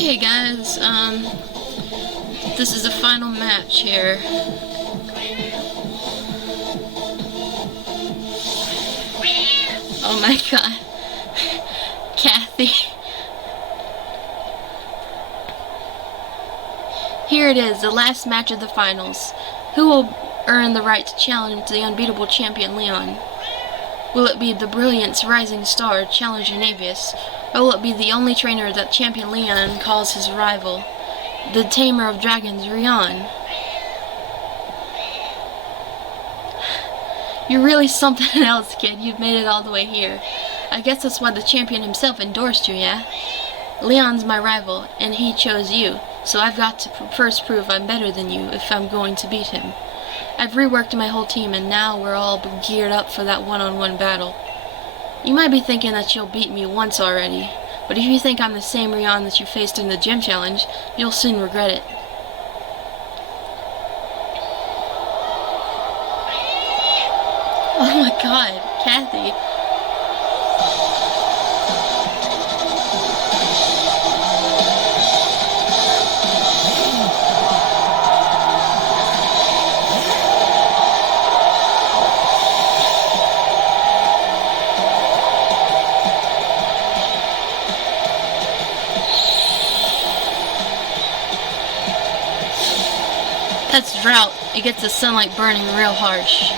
Hey guys, this is the final match here. Oh my god. Kathy. Here it is, the last match of the finals. Who will earn the right to challenge the unbeatable champion Leon? Will it be the Brilliant's rising star, Challenger Navius, or will it be the only trainer that champion Leon calls his rival, the tamer of dragons, Rion? You're really something else, kid. You've made it all the way here. I guess that's why the champion himself endorsed you, yeah? Leon's my rival, and he chose you, so I've got to first prove I'm better than you if I'm going to beat him. I've reworked my whole team, and now we're all geared up for that one-on-one battle. You might be thinking that you'll beat me once already, but if you think I'm the same Rion that you faced in the gym challenge, you'll soon regret it. Oh my god, Kathy. That's drought. It gets the sunlight burning real harsh.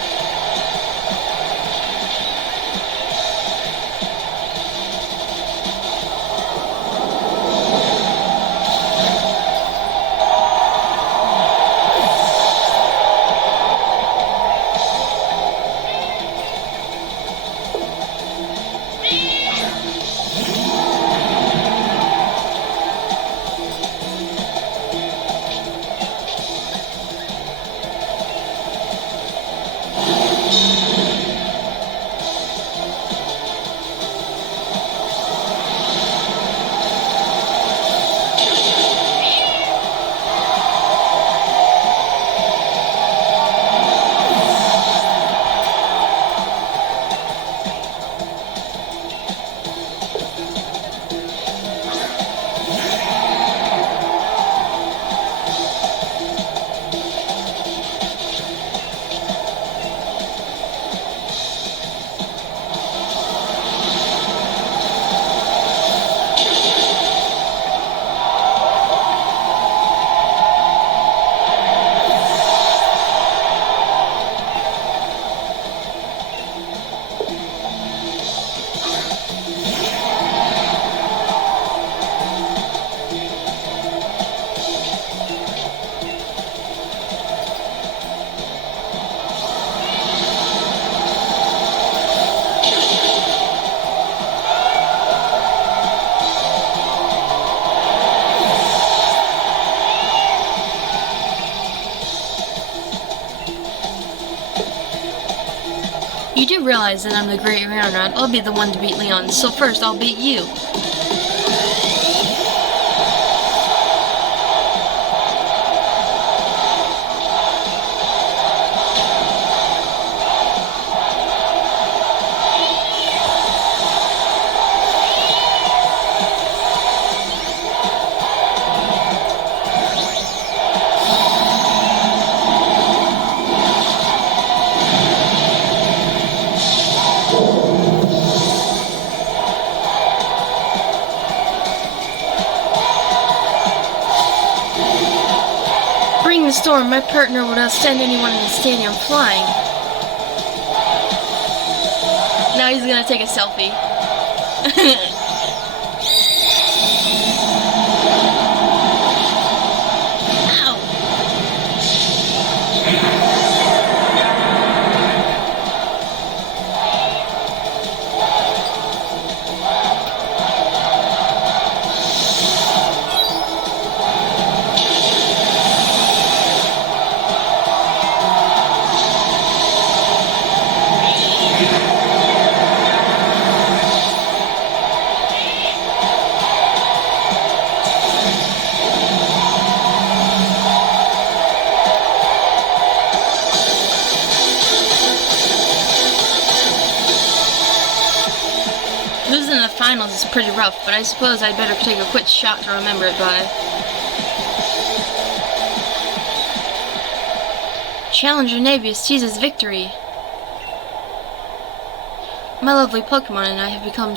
You do realize that I'm the great round. I'll be the one to beat Leon, so first I'll beat you. Bring the storm, my partner would send anyone in the stadium flying. Now he's gonna take a selfie. finals is pretty rough, but I suppose I'd better take a quick shot to remember it by. Challenger Navius seizes victory. My lovely Pokemon and I have become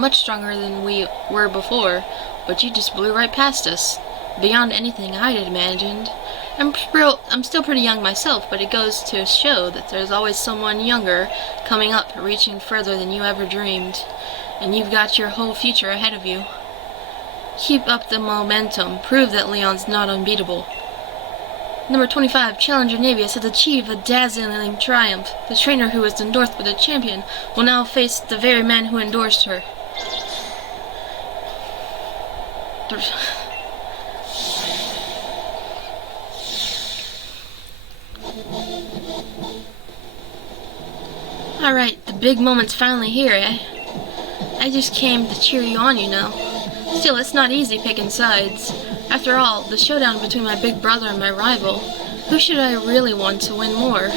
much stronger than we were before, but you just blew right past us. Beyond anything I'd imagined. I'm still pretty young myself, but it goes to show that there's always someone younger coming up, reaching further than you ever dreamed. And you've got your whole future ahead of you. Keep up the momentum. Prove that Leon's not unbeatable. Number 25, Challenger Navius has achieved a dazzling triumph. The trainer who was endorsed by the champion will now face the very man who endorsed her. Alright, the big moment's finally here, eh? I just came to cheer you on, you know. Still, it's not easy picking sides. After all, the showdown between my big brother and my rival, who should I really want to win more?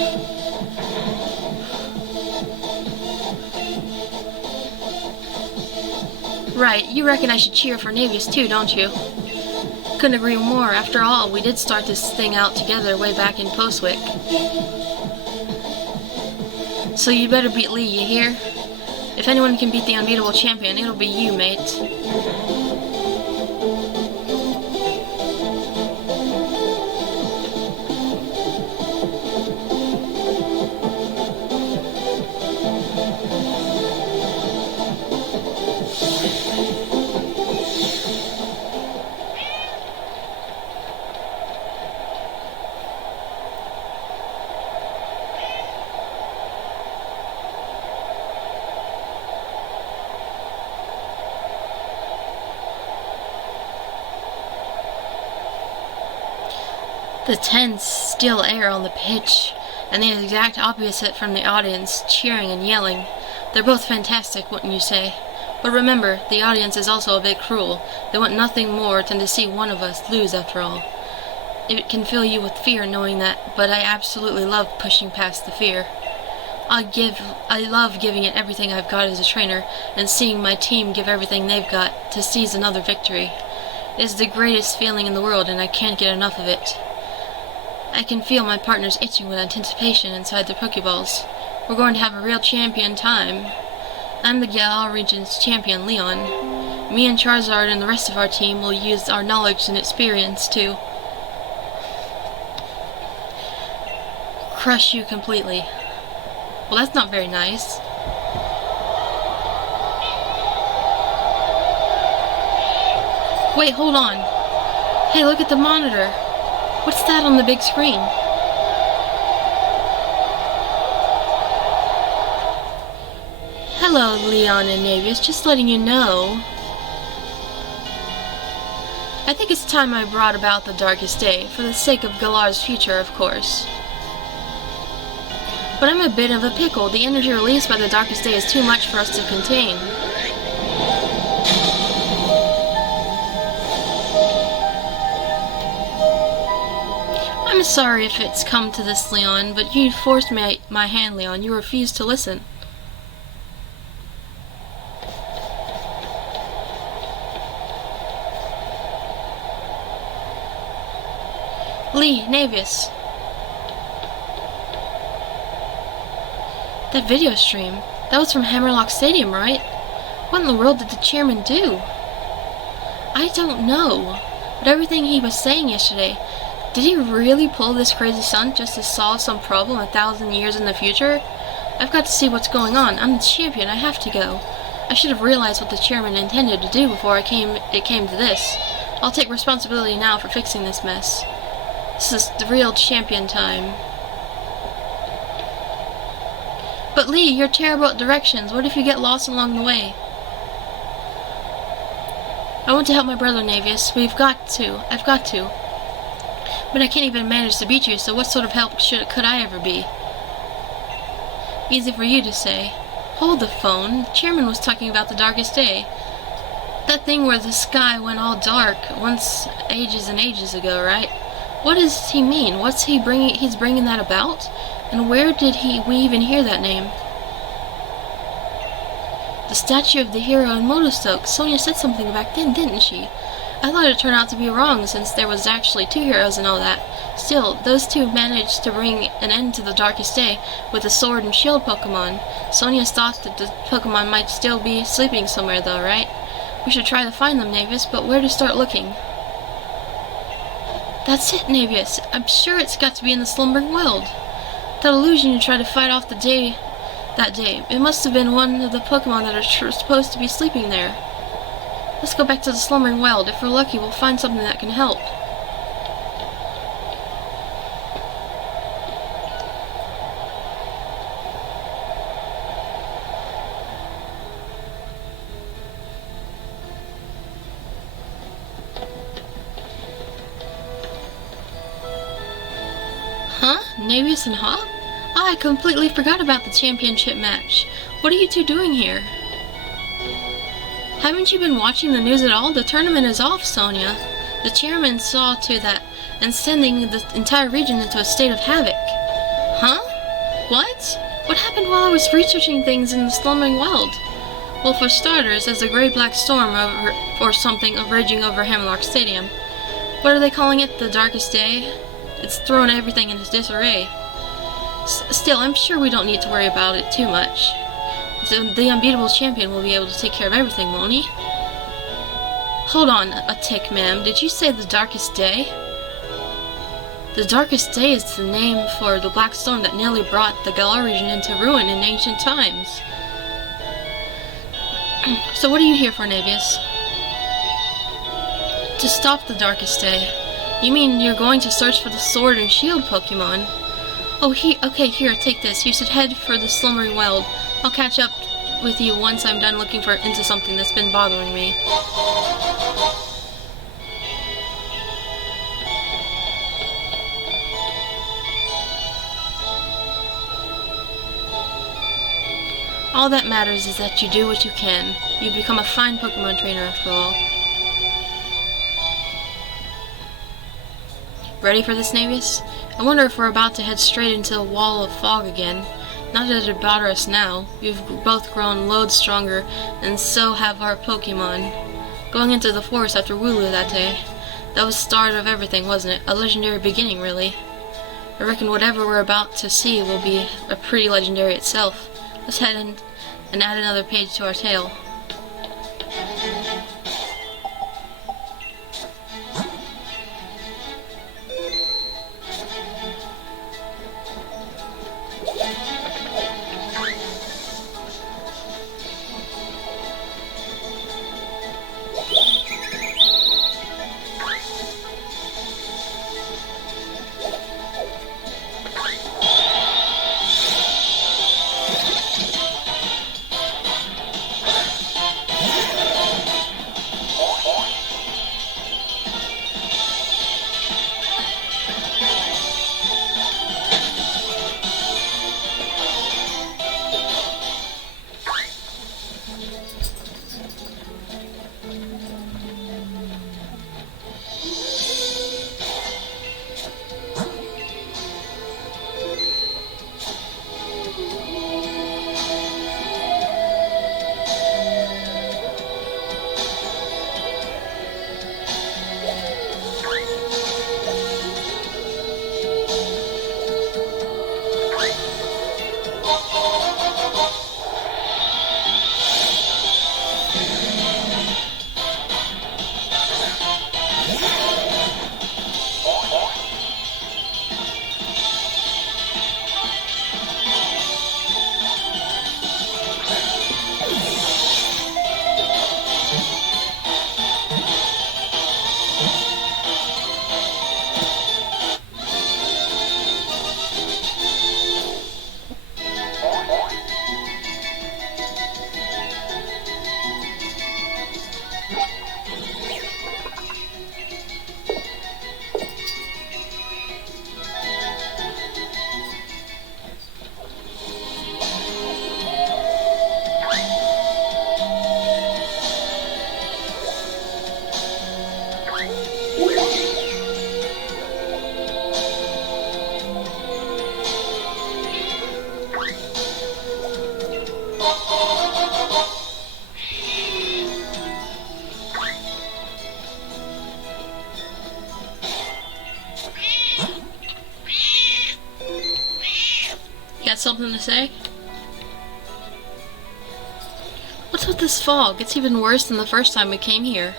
Right, you reckon I should cheer for Navius too, don't you? Couldn't agree more. After all, we did start this thing out together way back in Postwick. So you better beat Lee, you hear? If anyone can beat the unbeatable champion, it'll be you, mate. The tense, still air on the pitch, and the exact opposite from the audience, cheering and yelling. They're both fantastic, wouldn't you say? But remember, the audience is also a bit cruel. They want nothing more than to see one of us lose after all. It can fill you with fear knowing that, but I absolutely love pushing past the fear. I love giving it everything I've got as a trainer, and seeing my team give everything they've got to seize another victory. It is the greatest feeling in the world, and I can't get enough of it. I can feel my partners itching with anticipation inside their Pokeballs. We're going to have a real champion time. I'm the Galar Region's champion, Leon. Me and Charizard and the rest of our team will use our knowledge and experience to crush you completely. Well, that's not very nice. Wait, hold on. Hey, look at the monitor. What's that on the big screen? Hello, Leon and Navius. Just letting you know. I think it's time I brought about the darkest day, for the sake of Galar's future, of course. But I'm a bit of a pickle. The energy released by the darkest day is too much for us to contain. I'm sorry if it's come to this, Leon, but you forced my hand, Leon. You refused to listen. Lee, Navius. That video stream, that was from Hammerlock Stadium, right? What in the world did the chairman do? I don't know, but everything he was saying yesterday, did he really pull this crazy stunt just to solve some problem 1,000 years in the future? I've got to see what's going on. I'm the champion. I have to go. I should have realized what the chairman intended to do before it came to this. I'll take responsibility now for fixing this mess. This is the real champion time. But Lee, you're terrible at directions. What if you get lost along the way? I want to help my brother, Navius. I've got to. But I can't even manage to beat you, so what sort of help could I ever be? Easy for you to say. Hold the phone. The chairman was talking about the darkest day. That thing where the sky went all dark once ages and ages ago, right? What does he mean? What's he bringing? He's bringing that about? And where did we even hear that name? The The statue of the hero in Motostoke. Sonia said something back then, didn't she? I thought it turned out to be wrong, since there was actually 2 heroes and all that. Still, those 2 managed to bring an end to the darkest day with the sword and shield Pokemon. Sonia's thought that the Pokemon might still be sleeping somewhere though, right? We should try to find them, Navius, but where to start looking? That's it, Navius. I'm sure it's got to be in the slumbering world. That illusion you tried to fight off that day. It must have been one of the Pokemon that are supposed to be sleeping there. Let's go back to the slumbering world. If we're lucky, we'll find something that can help. Huh? Navius and Hop? Ah, I completely forgot about the championship match. What are you 2 doing here? Haven't you been watching the news at all? The tournament is off, Sonia. The chairman saw to that and sending the entire region into a state of havoc. Huh? What? What happened while I was researching things in the slumbering world? Well, for starters, there's a great-black storm or something raging over Hammerlock Stadium. What are they calling it? The darkest day? It's thrown everything into disarray. Still, I'm sure we don't need to worry about it too much. The unbeatable champion will be able to take care of everything, won't he? Hold on a tick, ma'am. Did you say the darkest day? The darkest day is the name for the black storm that nearly brought the Galar region into ruin in ancient times. So what are you here for, Navius? To stop the darkest day. You mean you're going to search for the sword and shield Pokemon? Oh, okay, here, take this. You should head for the slumbering world. I'll catch up with you once I'm done looking into something that's been bothering me. All that matters is that you do what you can. You've become a fine Pokemon trainer after all. Ready for this, Navius? I wonder if we're about to head straight into a wall of fog again. Not that it'd bother us now. We've both grown loads stronger, and so have our Pokemon. Going into the forest after Wooloo that day. That was the start of everything, wasn't it? A legendary beginning, really. I reckon whatever we're about to see will be a pretty legendary itself. Let's head in and add another page to our tale. had something to say? What's with this fog? It's even worse than the first time we came here.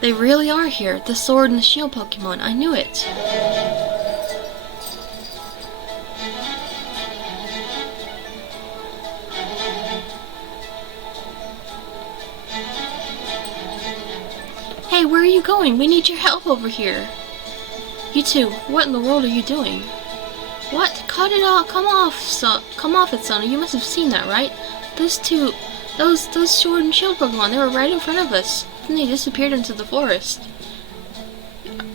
They really are here. The sword and the shield Pokemon. I knew it. Hey, where are you going? We need your help over here. You two, what in the world are you doing? What? Cut it off. Come off it, Sona. You must have seen that, right? Those sword and shield Pokemon, they were right in front of us. Then they disappeared into the forest.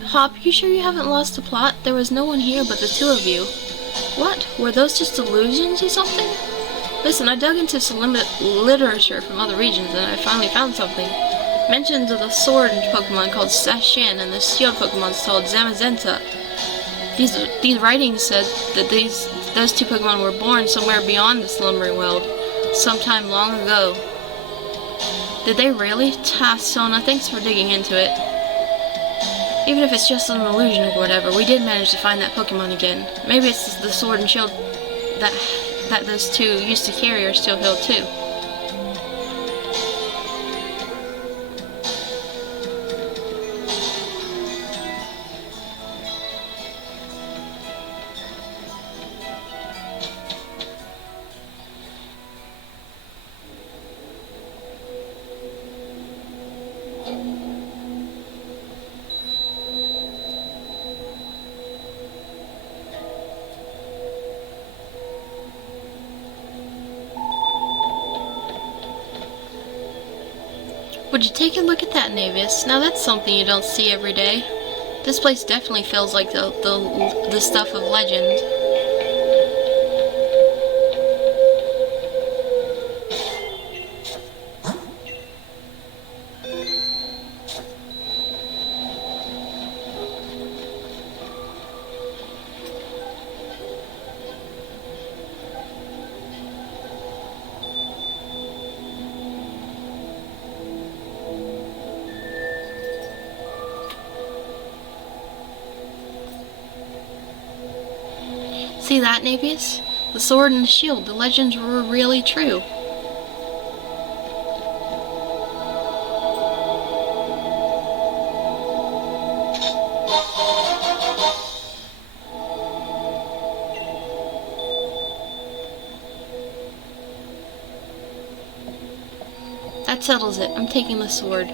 Hop, you sure you haven't lost the plot? There was no one here but the two of you. What? Were those just illusions or something? Listen, I dug into some literature from other regions and I finally found something. Mentions of the sword Pokemon called Sashan and the shield Pokemon called Zamazenta. These writings said that those two Pokemon were born somewhere beyond the slumbering world, sometime long ago. Did they really? Sona, thanks for digging into it. Even if it's just an illusion or whatever, we did manage to find that Pokemon again. Maybe it's the sword and shield that those two used to carry are still held too. Would you take a look at that, Navius? Now that's something you don't see every day. This place definitely feels like the stuff of legend. See that, Navius? The sword and the shield, the legends were really true. That settles it. I'm taking the sword.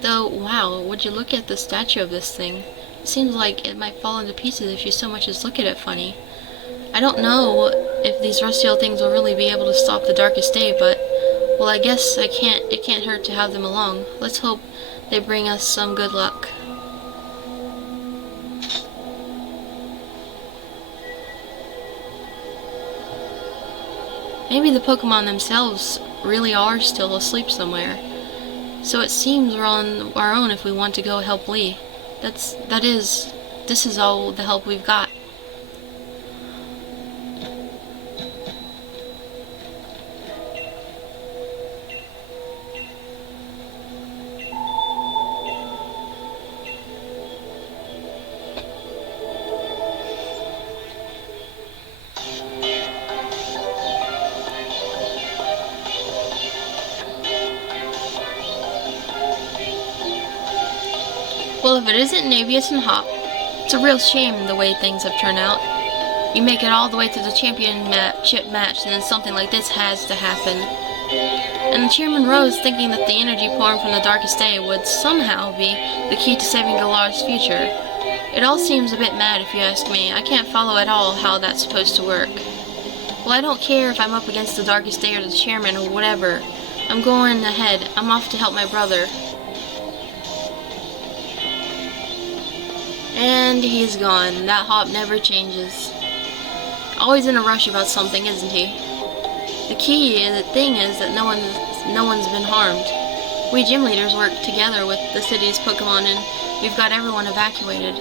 Though, wow, would you look at the statue of this thing? It seems like it might fall into pieces if you so much as look at it funny. I don't know if these rusty old things will really be able to stop the darkest day, but, well, I guess it can't hurt to have them along. Let's hope they bring us some good luck. Maybe the Pokemon themselves really are still asleep somewhere. So it seems we're on our own if we want to go help Lee. This is all the help we've got. Well, if it isn't Navius and Hop, it's a real shame the way things have turned out. You make it all the way to the championship match, and then something like this has to happen. And Chairman Rose thinking that the energy pouring from the darkest day would somehow be the key to saving Galar's future. It all seems a bit mad if you ask me. I can't follow at all how that's supposed to work. Well, I don't care if I'm up against the darkest day or the chairman or whatever. I'm going ahead. I'm off to help my brother. And he's gone. That Hop never changes. Always in a rush about something, isn't he? The thing is that no one's been harmed. We gym leaders work together with the city's Pokemon and we've got everyone evacuated.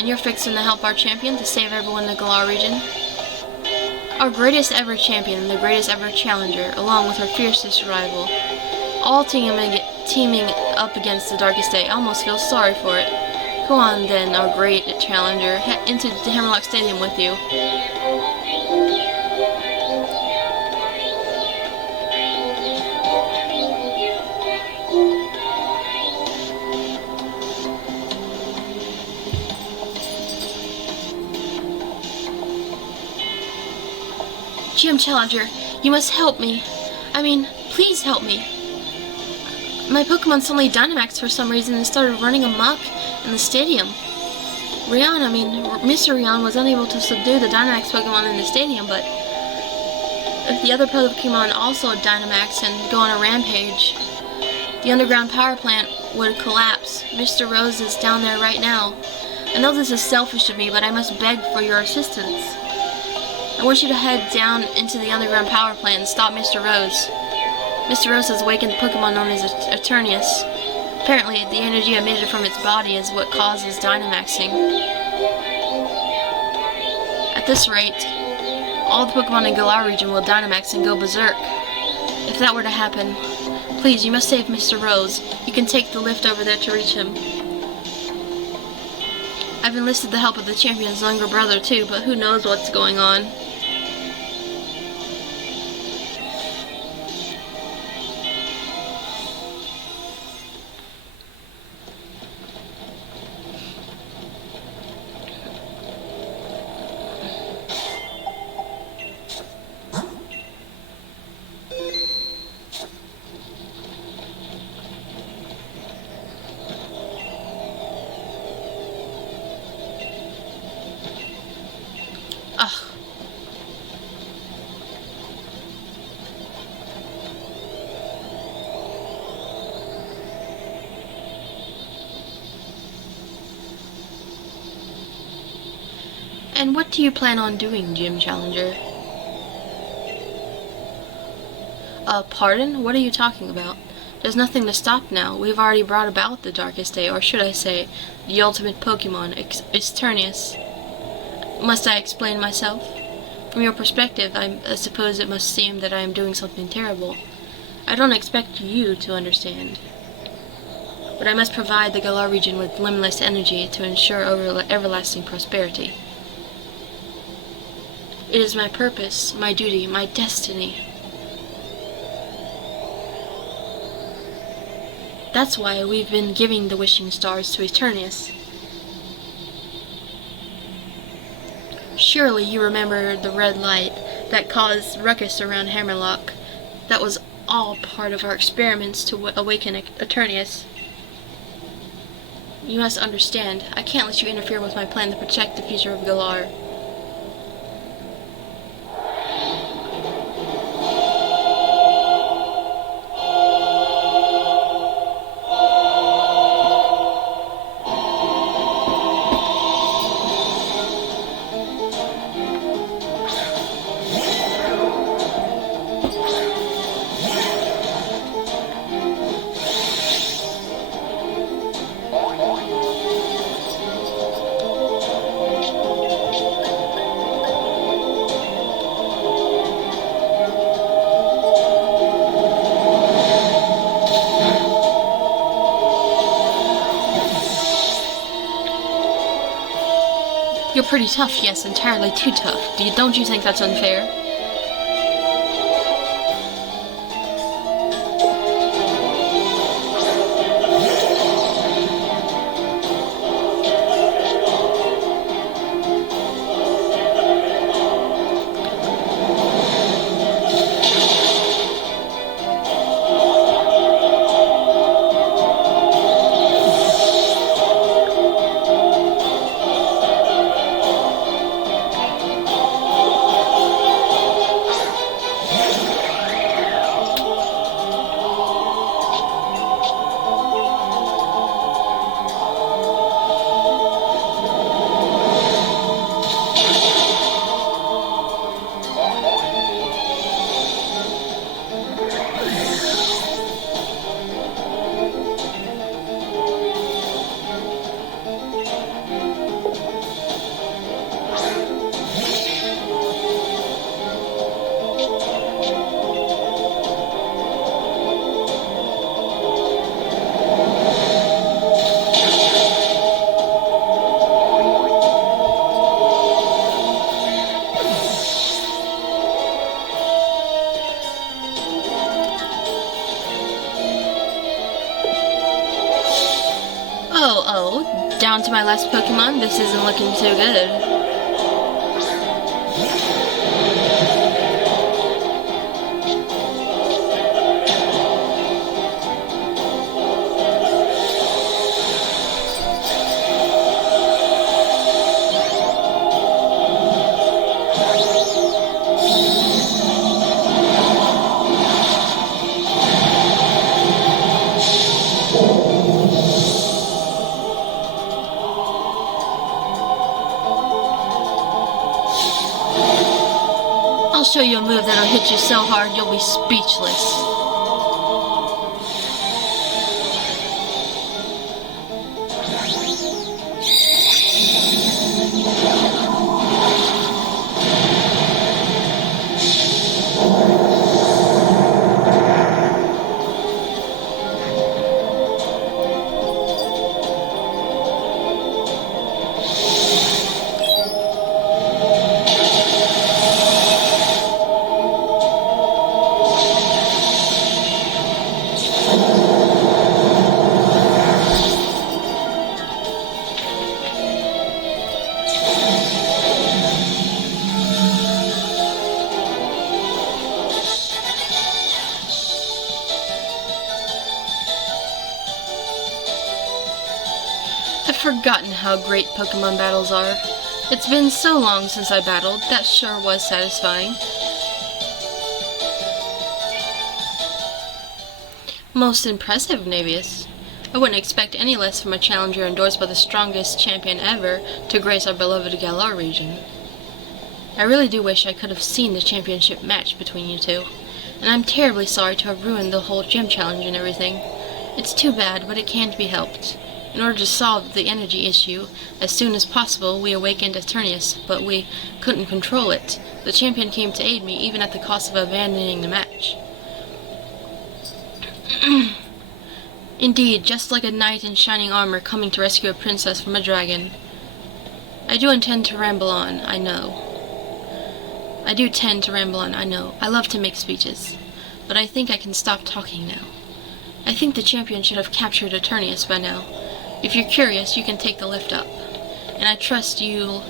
And you're fixing to help our champion to save everyone in the Galar region? Our greatest ever champion and the greatest ever challenger, along with our fiercest rival, all teaming up against the Darkest Day. I almost feel sorry for it. Go on then, our great challenger. Head into the Hammerlock Stadium with you. Gym Challenger, you must help me. I mean, please help me. My Pokemon suddenly Dynamaxed for some reason and started running amok in the stadium. Mr. Rion was unable to subdue the Dynamax Pokemon in the stadium, but if the other Pokemon also Dynamax and go on a rampage, the underground power plant would collapse. Mr. Rose is down there right now. I know this is selfish of me, but I must beg for your assistance. I want you to head down into the underground power plant and stop Mr. Rose. Mr. Rose has awakened the Pokemon known as Eternius. Apparently, the energy emitted from its body is what causes Dynamaxing. At this rate, all the Pokemon in Galar region will Dynamax and go berserk. If that were to happen, please, you must save Mr. Rose. You can take the lift over there to reach him. I've enlisted the help of the champion's younger brother too, but who knows what's going on. Ugh. And what do you plan on doing, Gym Challenger? Pardon? What are you talking about? There's nothing to stop now. We've already brought about the Darkest Day, or should I say, the ultimate Pokemon, Eternius. Must I explain myself? From your perspective, I suppose it must seem that I am doing something terrible. I don't expect you to understand. But I must provide the Galar region with limitless energy to ensure everlasting prosperity. It is my purpose, my duty, my destiny. That's why we've been giving the wishing stars to Eternius. Surely you remember the red light that caused ruckus around Hammerlock. That was all part of our experiments to awaken Eternius. You must understand, I can't let you interfere with my plan to protect the future of Galar. You're pretty tough, yes, entirely too tough. Don't you think that's unfair? Oh, down to my last Pokemon? This isn't looking too good. I'll show you a move that'll hit you so hard you'll be speechless. I've forgotten how great Pokemon battles are. It's been so long since I battled, that sure was satisfying. Most impressive, Navius. I wouldn't expect any less from a challenger endorsed by the strongest champion ever to grace our beloved Galar region. I really do wish I could have seen the championship match between you two, and I'm terribly sorry to have ruined the whole gym challenge and everything. It's too bad, but it can't be helped. In order to solve the energy issue, as soon as possible we awakened Eternius, but we couldn't control it. The champion came to aid me, even at the cost of abandoning the match. Indeed, just like a knight in shining armor coming to rescue a princess from a dragon. I do tend to ramble on, I know. I love to make speeches. But I think I can stop talking now. I think the champion should have captured Eternius by now. If you're curious, you can take the lift up. And I trust you'll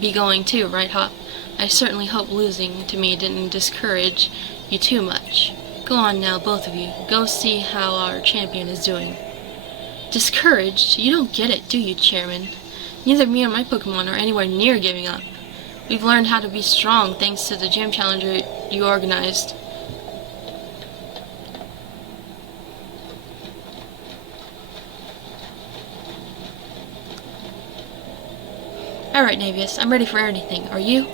be going too, right, Hop? I certainly hope losing to me didn't discourage you too much. Go on now, both of you. Go see how our champion is doing. Discouraged? You don't get it, do you, Chairman? Neither me or my Pokemon are anywhere near giving up. We've learned how to be strong thanks to the gym challenger you organized. Alright, Navius, I'm ready for anything. Are you?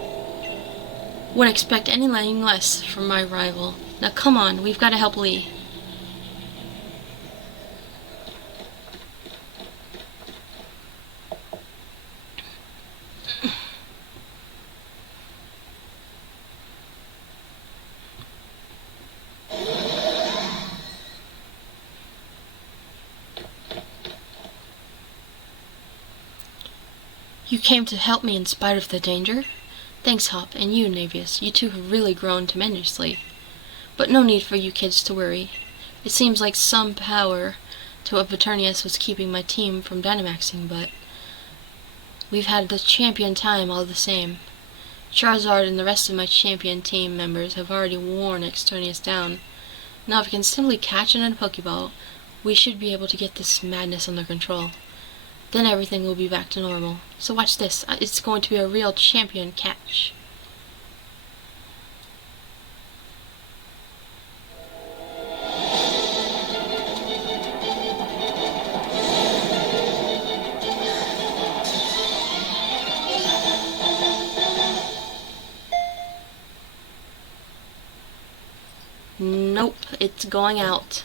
Wouldn't expect anything less from my rival. Now come on, we've got to help Lee. You came to help me in spite of the danger? Thanks, Hop, and you, Navius. You two have really grown tremendously. But no need for you kids to worry. It seems like some power of Eternius was keeping my team from Dynamaxing, but we've had the champion time all the same. Charizard and the rest of my champion team members have already worn Eternius down. Now if we can simply catch it in a Pokeball, we should be able to get this madness under control. Then everything will be back to normal. So watch this. It's going to be a real champion catch. Nope, it's going out.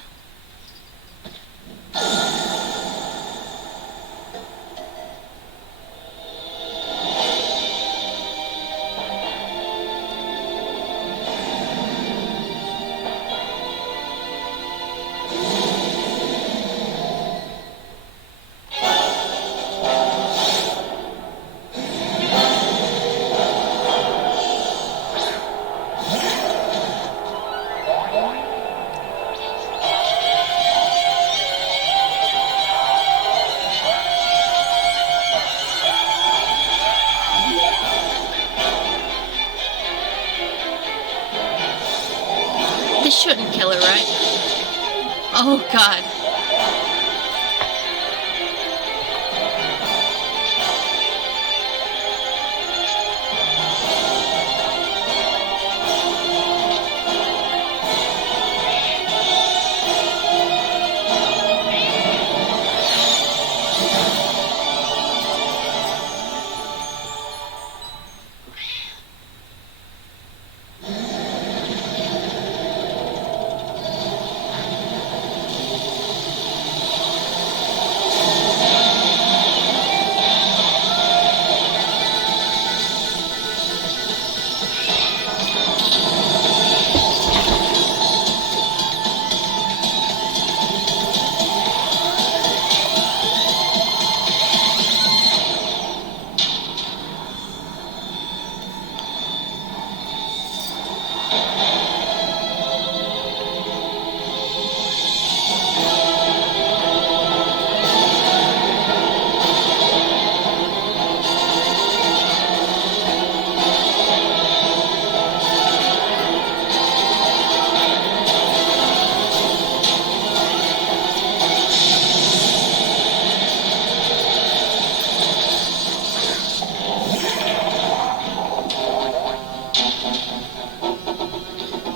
Oh god.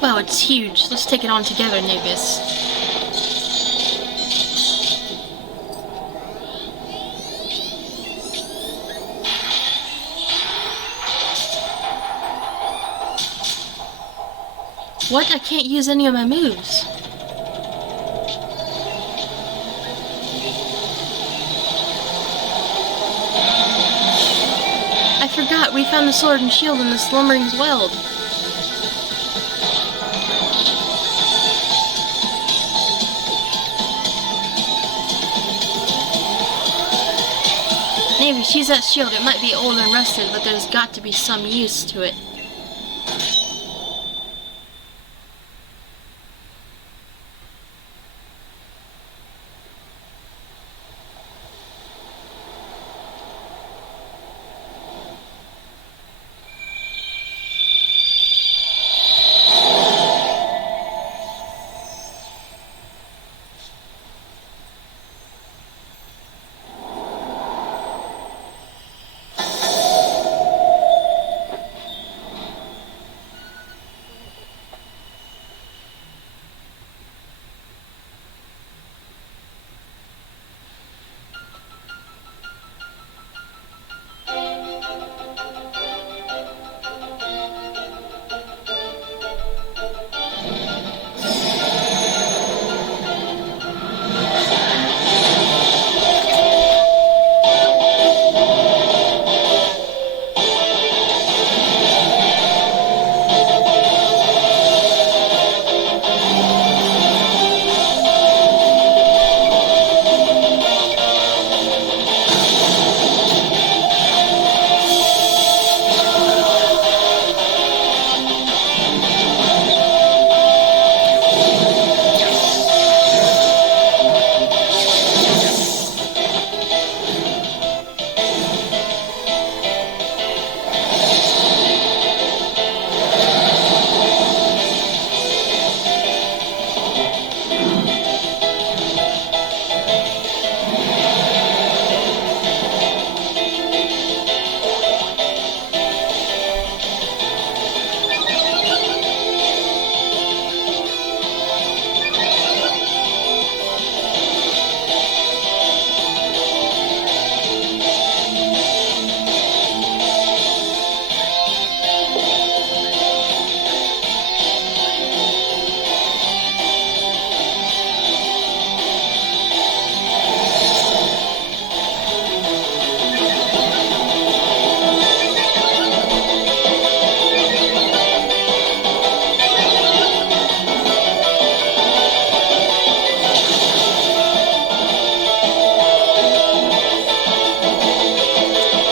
Wow, it's huge. Let's take it on together, Nagus. What? I can't use any of my moves. I forgot, we found the sword and shield in the Slumbering's Weld. Navy, she's that shield. It might be old and rusted, but there's got to be some use to it.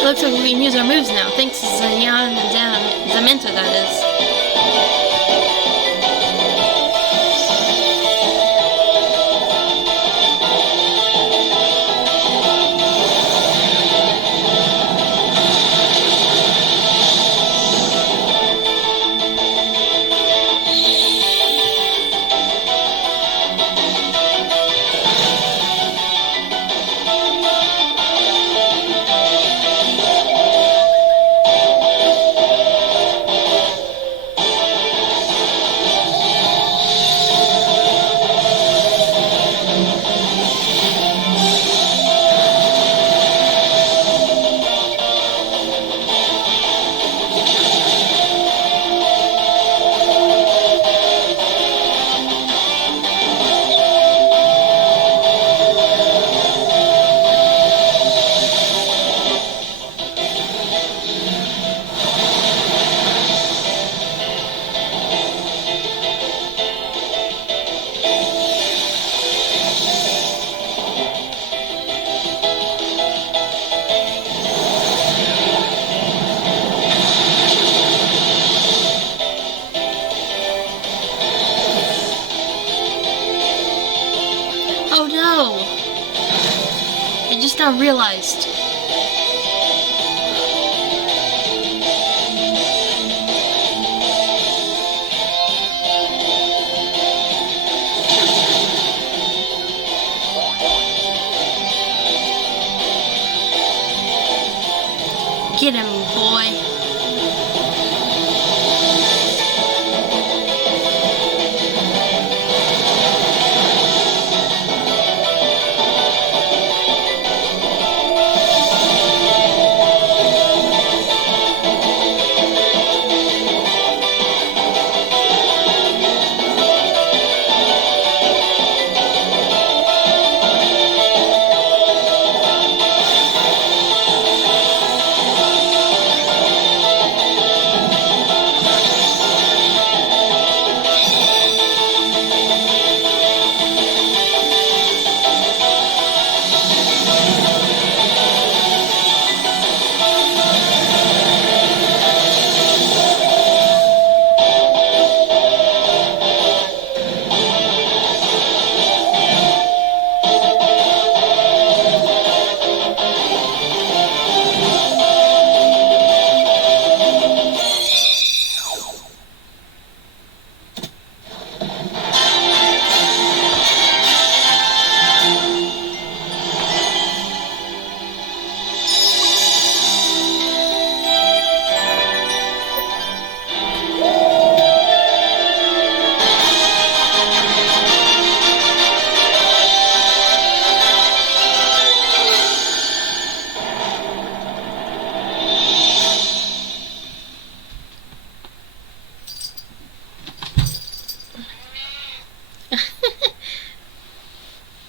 Looks like we can use our moves now, thanks to Zamento, that is. no! I just now realized. Get him, boy.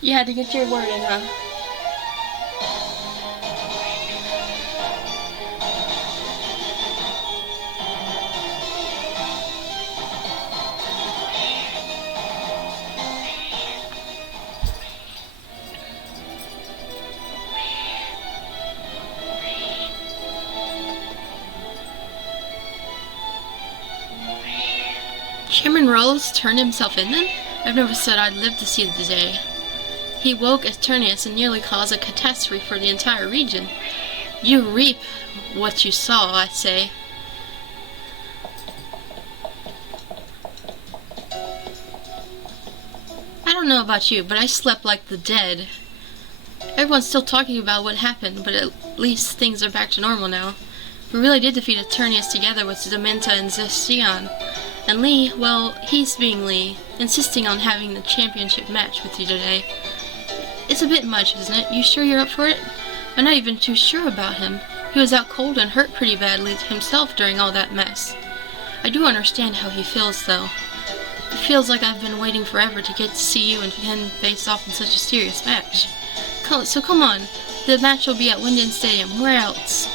You had to get your word in, huh? Chairman Rose turned himself in then? I've never said I'd live to see the day. He woke Eternius and nearly caused a catastrophe for the entire region. You reap what you sow, I say. I don't know about you, but I slept like the dead. Everyone's still talking about what happened, but at least things are back to normal now. We really did defeat Eternius together with Dementa and Zestian. And Lee, well, he's being Lee, insisting on having the championship match with you today. It's a bit much, isn't it? You sure you're up for it? I'm not even too sure about him. He was out cold and hurt pretty badly himself during all that mess. I do understand how he feels, though. It feels like I've been waiting forever to get to see you and him face off in such a serious match. So come on. The match will be at Winden Stadium. Where else?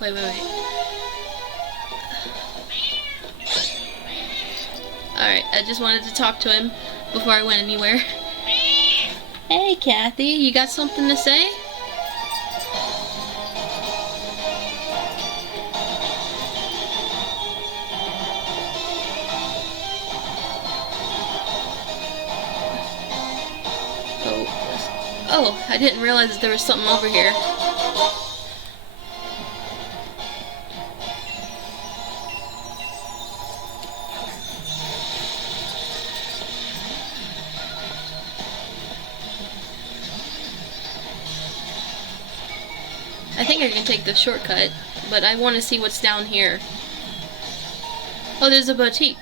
Wait. Alright, I just wanted to talk to him before I went anywhere. Hey, Kathy, you got something to say? Oh, I didn't realize that there was something over here. I think I can take the shortcut, but I want to see what's down here. Oh, there's a boutique.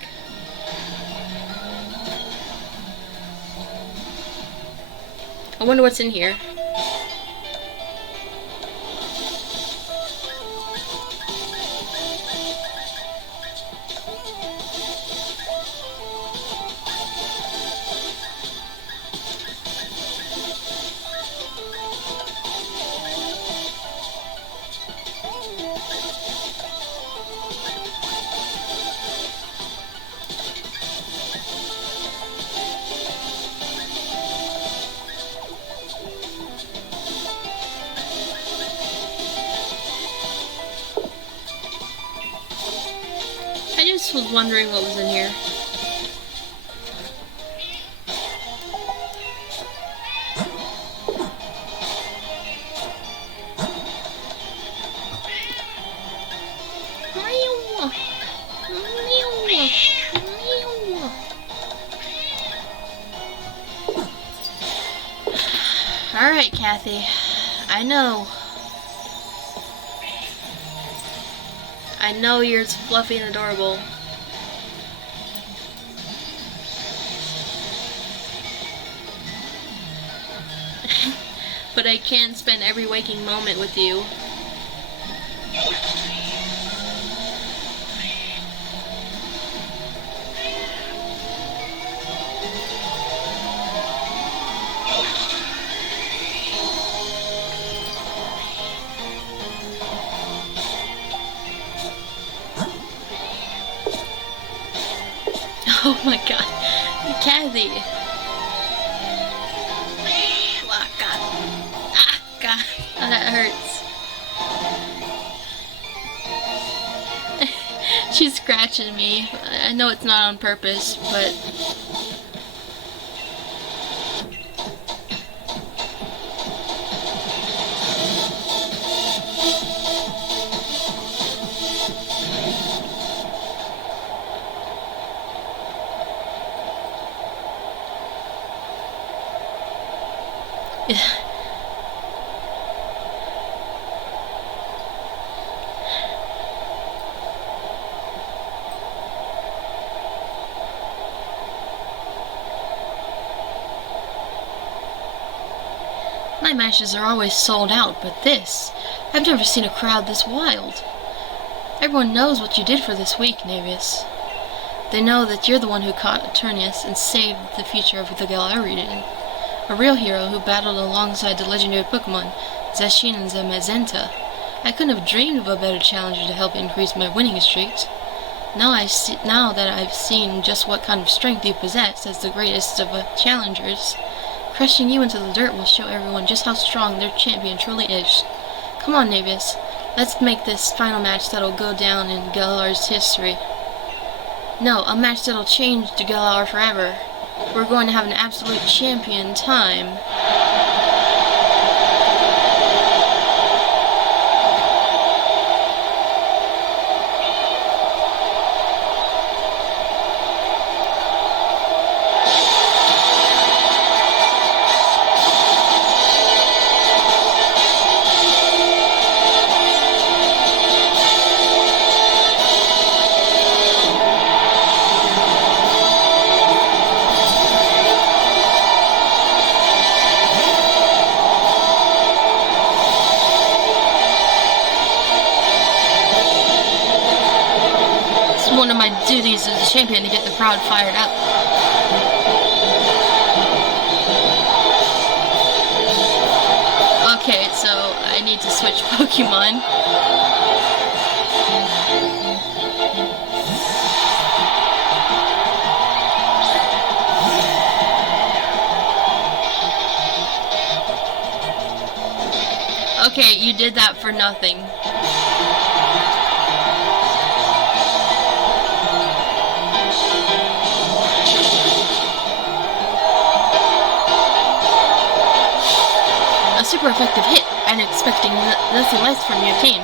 I wonder what's in here. just was wondering what was in here. Alright, Kathy. I know. I know you're fluffy and adorable. But I can't spend every waking moment with you. Oh my god. Kathy. Oh god. Ah, god. Oh, that hurts. She's scratching me. I know it's not on purpose, but... My matches are always sold out, but this... I've never seen a crowd this wild. Everyone knows what you did for this week, Naevius. They know that you're the one who caught Eternius and saved the future of the Galar region. A real hero who battled alongside the legendary Pokemon, Zacian and Zamazenta. I couldn't have dreamed of a better challenger to help increase my winning streaks. Now that I've seen just what kind of strength you possess as the greatest of challengers, crushing you into the dirt will show everyone just how strong their champion truly is. Come on, Naevius. Let's make this final match that'll go down in Galar's history. No, a match that'll change the Galar forever. We're going to have an absolute champion time. One of my duties as a champion to get the crowd fired up. Okay, so I need to switch Pokemon. Okay, you did that for nothing. Super effective hit, and expecting nothing less from your team.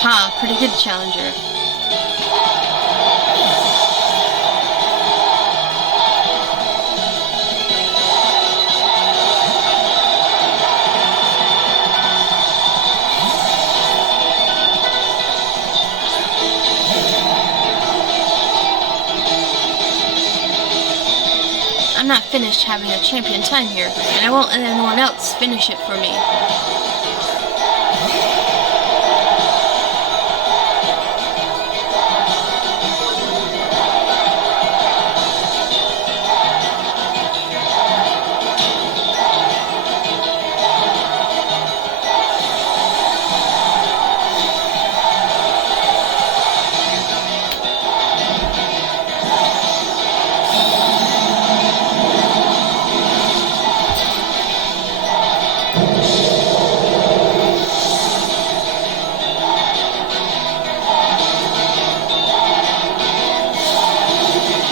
Ha, pretty good challenger. I'm not finished having a champion time here, and I won't let anyone else finish it for me.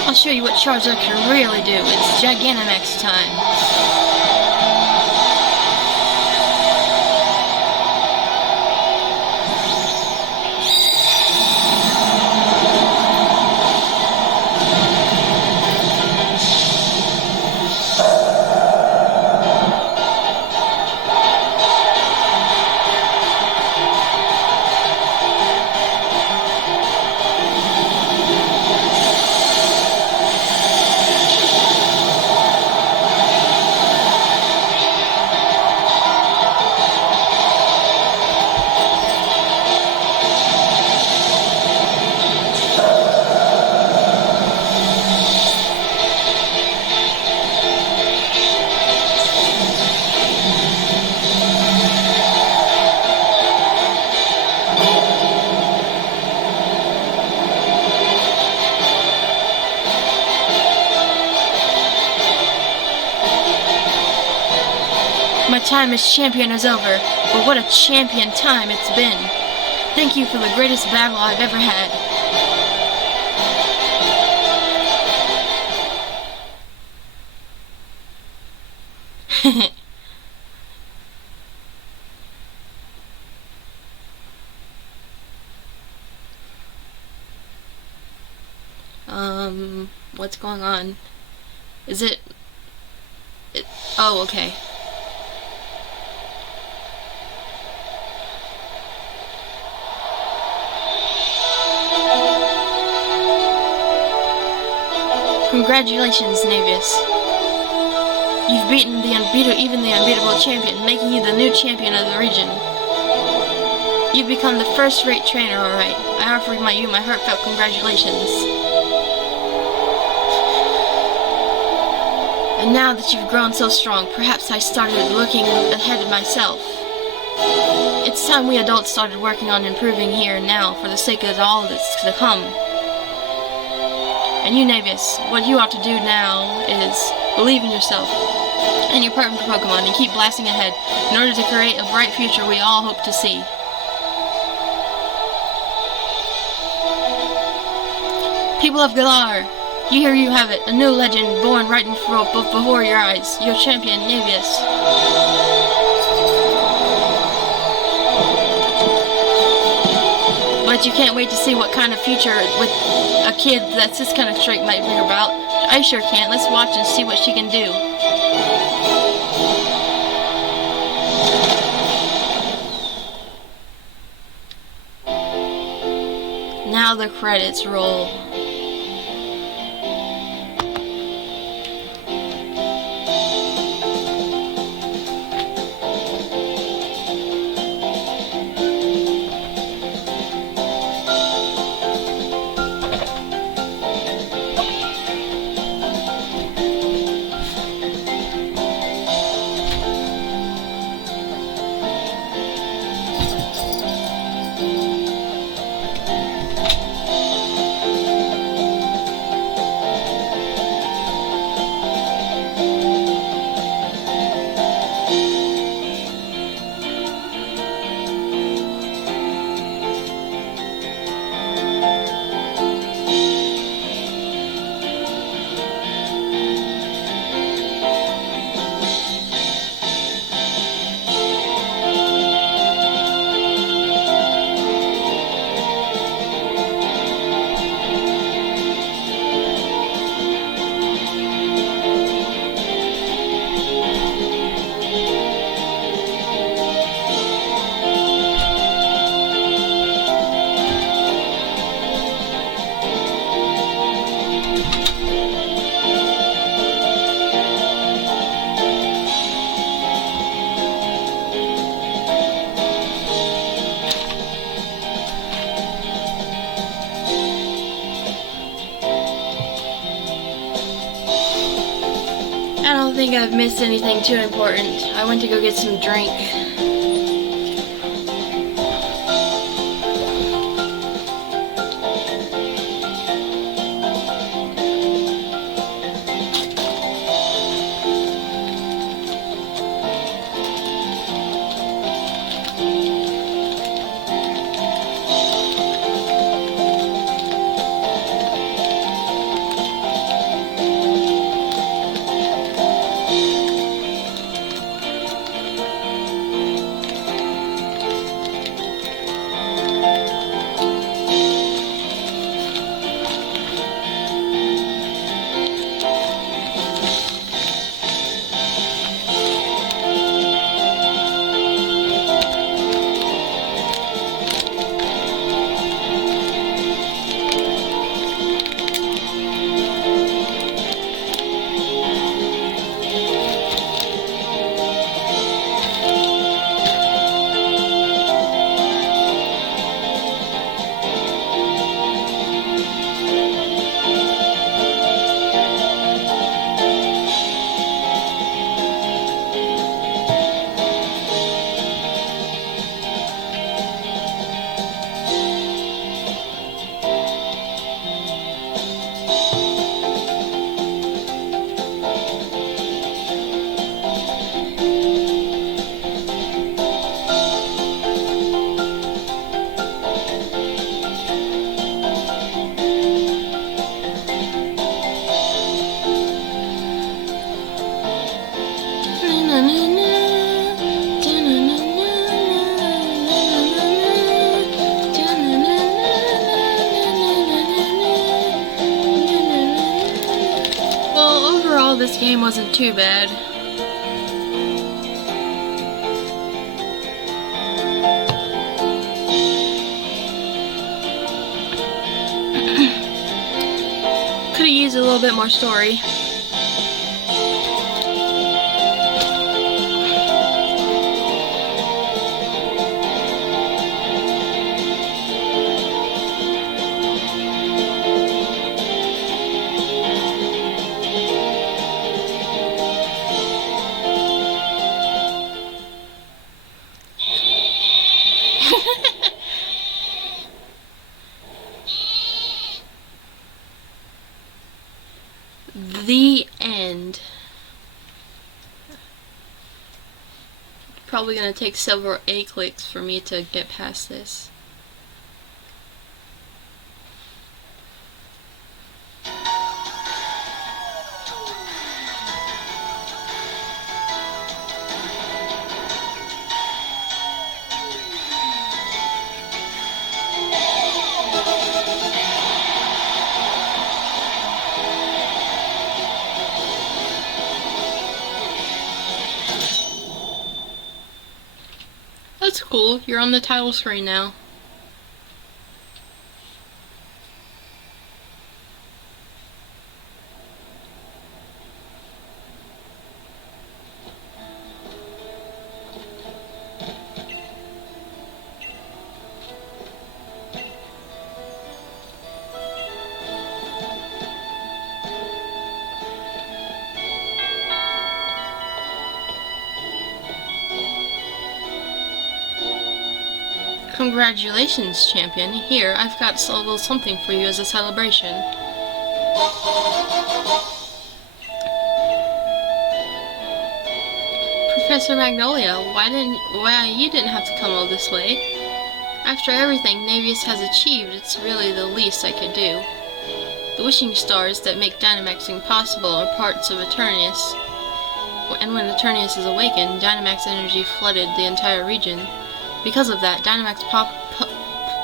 I'll show you what Charizard can really do. It's Gigantamax time. My time as champion is over, but what a champion time it's been. Thank you for the greatest battle I've ever had. What's going on? Is it... Oh, okay. Congratulations, Navius. You've beaten the unbeatable champion, making you the new champion of the region. You've become the first-rate trainer, alright. I offer you my heartfelt congratulations. And now that you've grown so strong, perhaps I started looking ahead of myself. It's time we adults started working on improving here and now for the sake of all that's to come. And you, Navius, what you ought to do now is believe in yourself and your partner Pokemon and keep blasting ahead in order to create a bright future we all hope to see. People of Galar, here you have it, a new legend born right before your eyes, your champion, Navius. But you can't wait to see what kind of future with a kid that's this kind of trait might bring about. I sure can't. Let's watch and see what she can do. Now the credits roll. think I've missed anything too important. I went to go get some drink. This game wasn't too bad. Could've used a little bit more story. The end. Probably gonna take several A clicks for me to get past this. That's cool. You're on the title screen now. Congratulations, champion. Here, I've got a little something for you as a celebration. Professor Magnolia, why you didn't have to come all this way? After everything Navius has achieved, it's really the least I could do. The wishing stars that make Dynamaxing possible are parts of Eternius. And when Eternius is awakened, Dynamax energy flooded the entire region. Because of that, Dynamax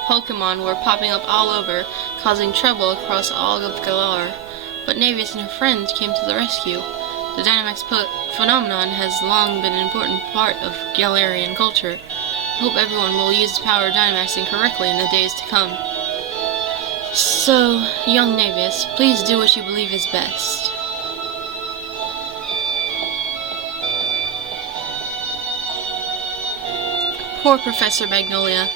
Pokemon were popping up all over, causing trouble across all of Galar. But Navius and her friends came to the rescue. The Dynamax phenomenon has long been an important part of Galarian culture. I hope everyone will use the power of Dynamaxing correctly in the days to come. So, young Navius, please do what you believe is best. Poor Professor Magnolia.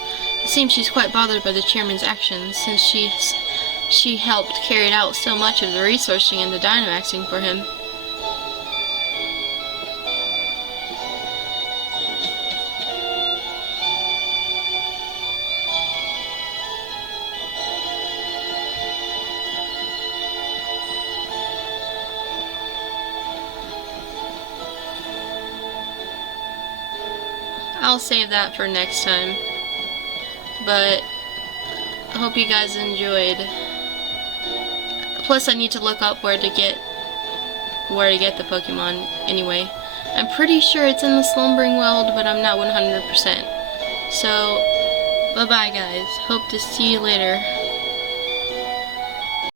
It seems she's quite bothered by the chairman's actions, since she helped carry out so much of the researching and the Dynamaxing for him. I'll save that for next time. But I hope you guys enjoyed. Plus I need to look up where to get the Pokemon anyway. I'm pretty sure it's in the Slumbering World, but I'm not 100%. So, bye-bye guys. Hope to see you later.